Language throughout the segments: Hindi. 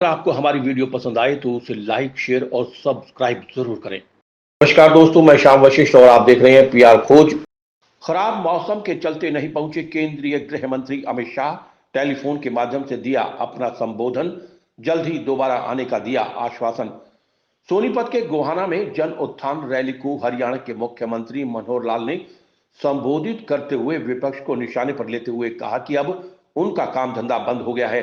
अगर आपको हमारी वीडियो पसंद आए तो उसे लाइक, शेयर और सब्सक्राइब जरूर करें। नमस्कार दोस्तों, मैं श्याम वशिष्ठ और आप देख रहे हैं पीआर खोज। खराब मौसम के चलते नहीं पहुंचे केंद्रीय गृह मंत्री अमित शाह, टेलीफोन के माध्यम से दिया अपना संबोधन, जल्द ही दोबारा आने का दिया आश्वासन। सोनीपत के गोहाना में जन उत्थान रैली को हरियाणा के मुख्यमंत्री मनोहर लाल ने संबोधित करते हुए विपक्ष को निशाने पर लेते हुए कहा कि अब उनका काम धंधा बंद हो गया है।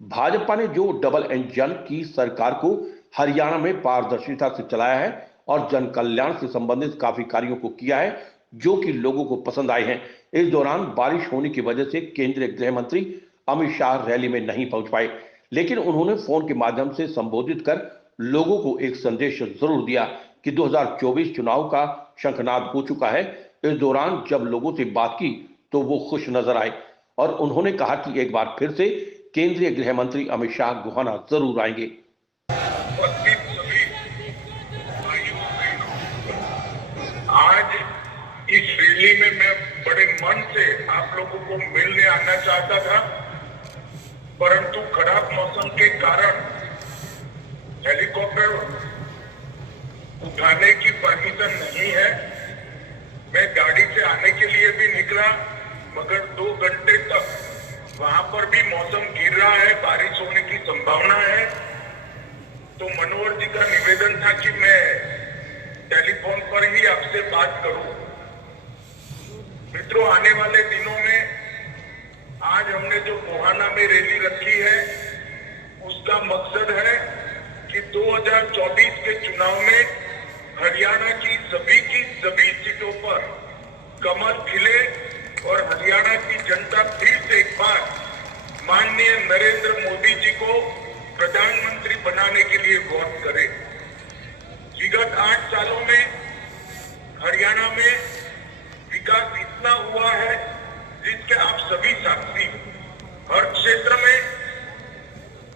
भाजपा ने जो डबल इंजन की सरकार को हरियाणा में पारदर्शिता से चलाया है और जन कल्याण से संबंधित काफी कार्यों को किया है जो कि लोगों को पसंद आए हैं। इस दौरान बारिश होने की वजह से केंद्रीय गृह मंत्री अमित शाह रैली में नहीं पहुंच पाए, लेकिन उन्होंने फोन के माध्यम से संबोधित कर लोगों को एक संदेश जरूर दिया कि 2024 चुनाव का शंखनाद हो चुका है। इस दौरान जब लोगों से बात की तो वो खुश नजर आए और उन्होंने कहा कि एक बार फिर से केंद्रीय गृह मंत्री अमित शाह गोहाना जरूर आएंगे। आज इस रैली में मैं बड़े मन से आप लोगों को मिलने आना चाहता था, परंतु खराब मौसम के कारण हेलीकॉप्टर उठाने की परमिशन नहीं है। मैं गाड़ी से आने के लिए भी निकला, मगर 2 घंटे तक वहां पर भी मौसम गिर रहा है, बारिश होने की संभावना है। तो मनोहर जी का निवेदन था कि मैं टेलीफोन पर ही आपसे बात करूं। मित्रों, आने वाले दिनों में आज हमने जो गोहाना में रैली रखी है उसका मकसद है कि 2024 के चुनाव में हरियाणा की सभी सीटों पर कमल खिले और हरियाणा की जनता फिर से एक बार माननीय नरेंद्र मोदी जी को प्रधानमंत्री बनाने के लिए वोट करे। विगत 8 सालों में हरियाणा में विकास इतना हुआ है जिसके आप सभी साक्षी। हर क्षेत्र में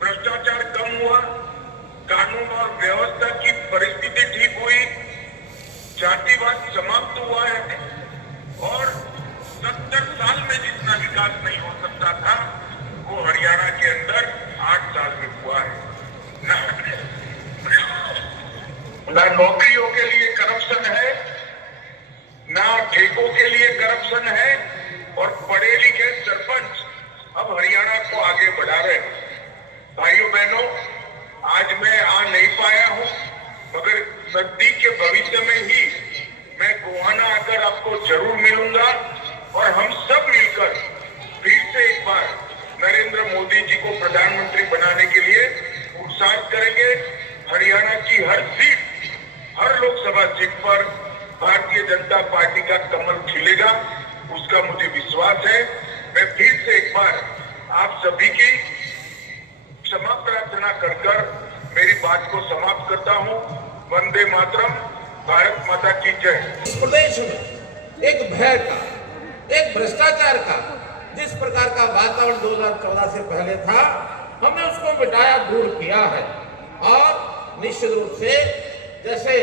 भ्रष्टाचार कम हुआ, कानून और व्यवस्था की परिस्थिति ठीक हुई, जातिवाद समाप्त हुआ है और 70 साल में जितना विकास नहीं हो सकता था वो हरियाणा के अंदर 8 साल में हुआ है। ना नौकरियों के लिए करप्शन है, ना ठेकों के लिए करप्शन है और पढ़े लिखे सरपंच अब हरियाणा को आगे बढ़ा रहे। भाइयों बहनों, आज मैं आ नहीं पाया हूं, मगर नजदीक के भविष्य में ही मैं गोहाना आकर आपको जरूर मिलूंगा और हम सब मिलकर फिर से एक बार नरेंद्र मोदी जी को प्रधानमंत्री बनाने के लिए उत्साहित करेंगे। हरियाणा की हर सीट, हर लोकसभा सीट पर भारतीय जनता पार्टी का कमल खिलेगा, उसका मुझे विश्वास है। मैं फिर से एक बार आप सभी की क्षमा प्रार्थना कर मेरी बात को समाप्त करता हूं। वंदे मातरम, भारत माता की जय। इस प्रदेश में एक भय का, एक भ्रष्टाचार का जिस प्रकार का वातावरण 2014 से पहले था, हमने उसको मिटाया, दूर किया है और निश्चित रूप से जैसे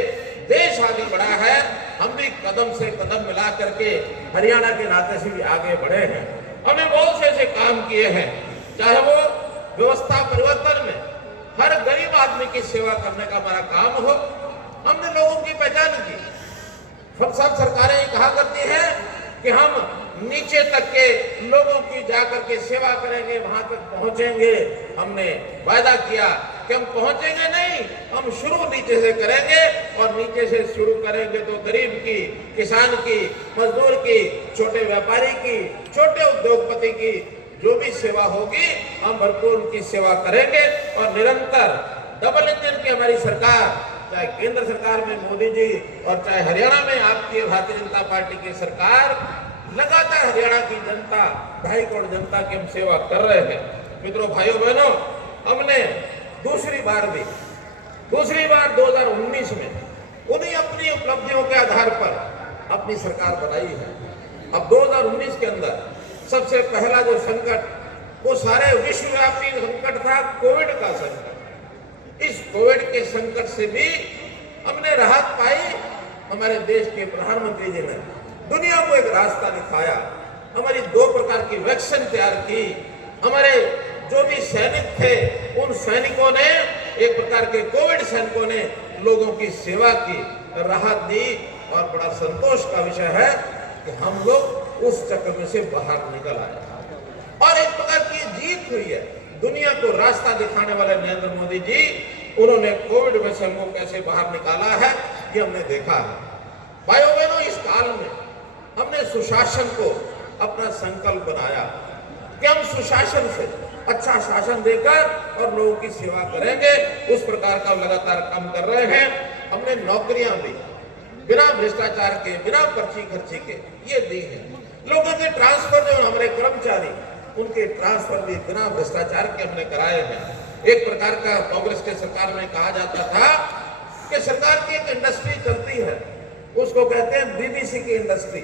देश आगे बढ़ा है, हम भी कदम से कदम मिला करके हरियाणा के नाते से भी आगे बढ़े हैं। हमने बहुत से ऐसे काम किए हैं, चाहे वो व्यवस्था परिवर्तन में हर गरीब आदमी की सेवा करने का हमारा काम हो। हमने लोगों की पहचान की। सब सरकारें कहा करती हैं कि हम नीचे तक के लोगों की जाकर के सेवा करेंगे, वहां तक पहुंचेंगे। हमने वायदा किया कि हम पहुंचेंगे नहीं, हम शुरू नीचे से करेंगे और नीचे से शुरू करेंगे तो गरीब की, किसान की, मजदूर की, छोटे व्यापारी की, छोटे उद्योगपति की जो भी सेवा होगी हम भरपूर उनकी सेवा करेंगे। और निरंतर डबल इंजन की हमारी सरकार, चाहे केंद्र सरकार में मोदी जी और चाहे हरियाणा में आपकी भारतीय जनता पार्टी की सरकार, लगातार हरियाणा की जनता, 2.5 करोड़ जनता की हम सेवा कर रहे हैं। मित्रों, भाइयों बहनों, हमने दूसरी बार 2019 में उन्हीं अपनी उपलब्धियों के आधार पर अपनी सरकार बनाई है। अब 2019 के अंदर सबसे पहला जो संकट, वो सारे विश्वव्यापी संकट था, कोविड का संकट। इस कोविड के संकट से भी हमने राहत पाई। हमारे देश के प्रधानमंत्री जी ने दुनिया को एक रास्ता दिखाया। हमारी 2 प्रकार की वैक्सीन तैयार की, हमारे जो भी सैनिक थे उन सैनिकों ने, एक प्रकार के कोविड सैनिकों ने लोगों की सेवा की, राहत दी और बड़ा संतोष का विषय है कि हम लोग उस चक्र में से बाहर निकल आए और एक प्रकार की जीत हुई है। दुनिया को रास्ता दिखाने वाले नरेंद्र मोदी जी, उन्होंने कोविड में से हमको कैसे बाहर निकाला है ये हमने देखा है। भाइयों बहनों, इस काल में हमने सुशासन को अपना संकल्प बनाया कि हम सुशासन से अच्छा शासन देकर और लोगों की सेवा करेंगे। उस प्रकार का लगातार काम कर रहे हैं। हमने नौकरियां भी बिना भ्रष्टाचार के, बिना पर्ची खर्ची के ये दी है। लोगों के ट्रांसफर जो हमारे कर्मचारी, उनके ट्रांसफर भी बिना भ्रष्टाचार के हमने कराए हैं। एक प्रकार का कांग्रेस के सरकार में कहा जाता था कि सरकार की एक इंडस्ट्री चलती है, उसको कहते हैं बीबीसी की इंडस्ट्री,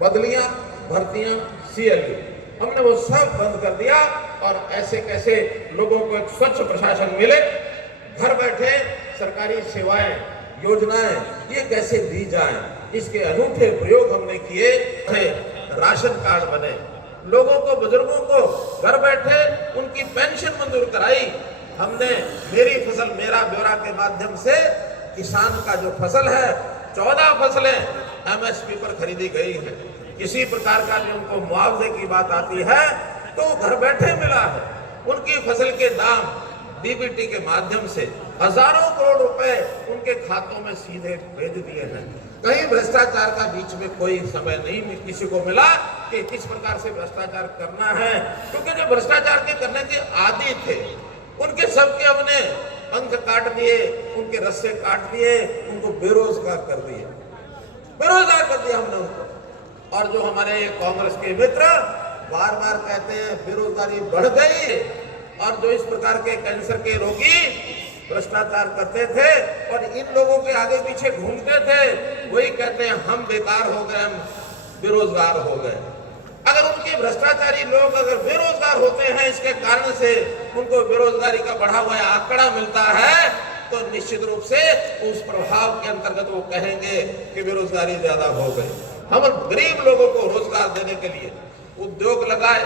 बदलियां, भर्तियां, CLU। हमने वो सब बंद कर दिया और ऐसे कैसे लोगों को एक स्वच्छ प्रशासन मिले, घर बैठे सरकारी सेवाएं, योजनाएं ये कैसे दी जाएं, इसके अनूठे प्रयोग हमने किए। राशन कार्ड बने, लोगों को, बुजुर्गों को घर बैठे उनकी पेंशन मंजूर कराई। हमने मेरी फसल मेरा ब्यौरा के माध्यम से किसान का जो फसल है, 14 फसलें MSP पर खरीदी गई है। किसी प्रकार का भी उनको मुआवजे की बात आती है तो घर बैठे मिला है। उनकी फसल के दाम DBT के माध्यम से हजारों करोड़ रुपए उनके खातों में सीधे भेज दिए हैं। कहीं भ्रष्टाचार का बीच में कोई समय नहीं किसी को मिला कि किस प्रकार से भ्रष्टाचार करना है, क्योंकि जो भ्रष्टाचार के करने के आदी थे उनके सबके हमने पंख काट दिए, उनके रस्से काट दिए, उनको बेरोजगार कर दिए, बेरोजगार कर दिया हमने उनको। और जो हमारे कांग्रेस के मित्र बार बार कहते हैं बेरोजगारी बढ़ गई, और जो इस प्रकार के कैंसर के रोगी भ्रष्टाचार करते थे और इन लोगों के आगे पीछे घूमते थे, वही कहते हैं हम बेकार हो गए, हम बेरोजगार हो गए। अगर उनके भ्रष्टाचारी लोग अगर बेरोजगार होते हैं, इसके कारण से उनको बेरोजगारी का बढ़ा हुआ आंकड़ा मिलता है, तो निश्चित रूप से उस प्रभाव के अंतर्गत वो कहेंगे कि बेरोजगारी ज्यादा हो गई। हम गरीब लोगों को रोजगार देने के लिए उद्योग लगाए,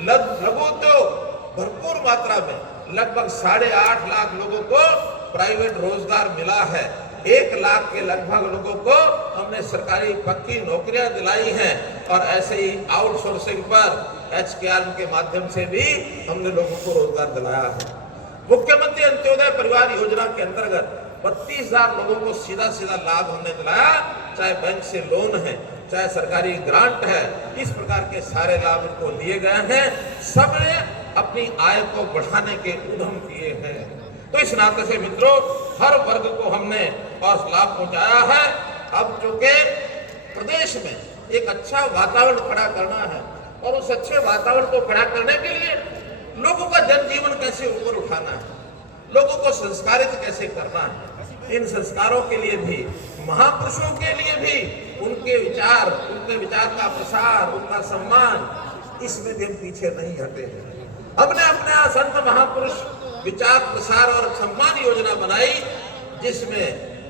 लघु उद्योग भरपूर मात्रा में, लगभग 8.5 लाख लोगों को प्राइवेट रोजगार मिला है। 1 लाख के लगभग लोगों को हमने सरकारी पक्की नौकरियां दिलाई हैं और ऐसे ही आउटसोर्सिंग पर HKR के माध्यम से भी हमने लोगों को रोजगार दिलाया है। मुख्यमंत्री अंत्योदय परिवार योजना के अंतर्गत 32,000 लोगों को सीधा सीधा लाभ हमने दिलाया, चाहे बैंक से लोन है, चाहे सरकारी ग्रांट है, इस प्रकार के सारे लाभ उनको दिए गए हैं। सबने अपनी आय को बढ़ाने के उद्यम किए हैं। तो इस नाते से मित्रों, हर वर्ग को हमने और लाभ पहुंचाया है। अब चूंकि प्रदेश में एक अच्छा वातावरण खड़ा करना है और उस अच्छे वातावरण को खड़ा करने के लिए लोगों का जनजीवन कैसे ऊपर उठाना है, लोगों को संस्कारित कैसे करना है, इन संस्कारों के लिए भी, महापुरुषों के लिए भी उनके विचार का प्रसार, उनका सम्मान, इसमें भी हम पीछे नहीं हटे हैं। हमने अपने संत महापुरुष विचार प्रसार और सम्मान योजना बनाई, जिसमें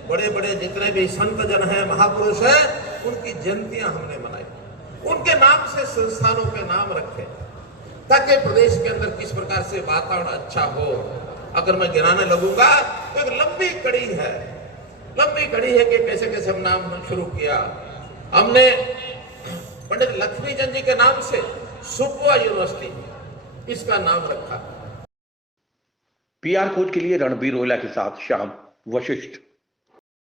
बड़े बड़े जितने भी संत जन हैं, महापुरुष हैं, उनकी जयंतियां हमने मनाई, उनके नाम से संस्थानों के नाम रखे, ताकि प्रदेश के अंदर किस प्रकार से वातावरण अच्छा हो। अगर मैं गिनाने लगूंगा तो एक लंबी कड़ी है कि कैसे कैसे हम नाम शुरू किया। हमने पंडित लक्ष्मीचंद जी के नाम से सुकवा यूनिवर्सिटी इसका नाम रखा। PR खोज के लिए रणबीर रोहिला के साथ श्याम वशिष्ठ।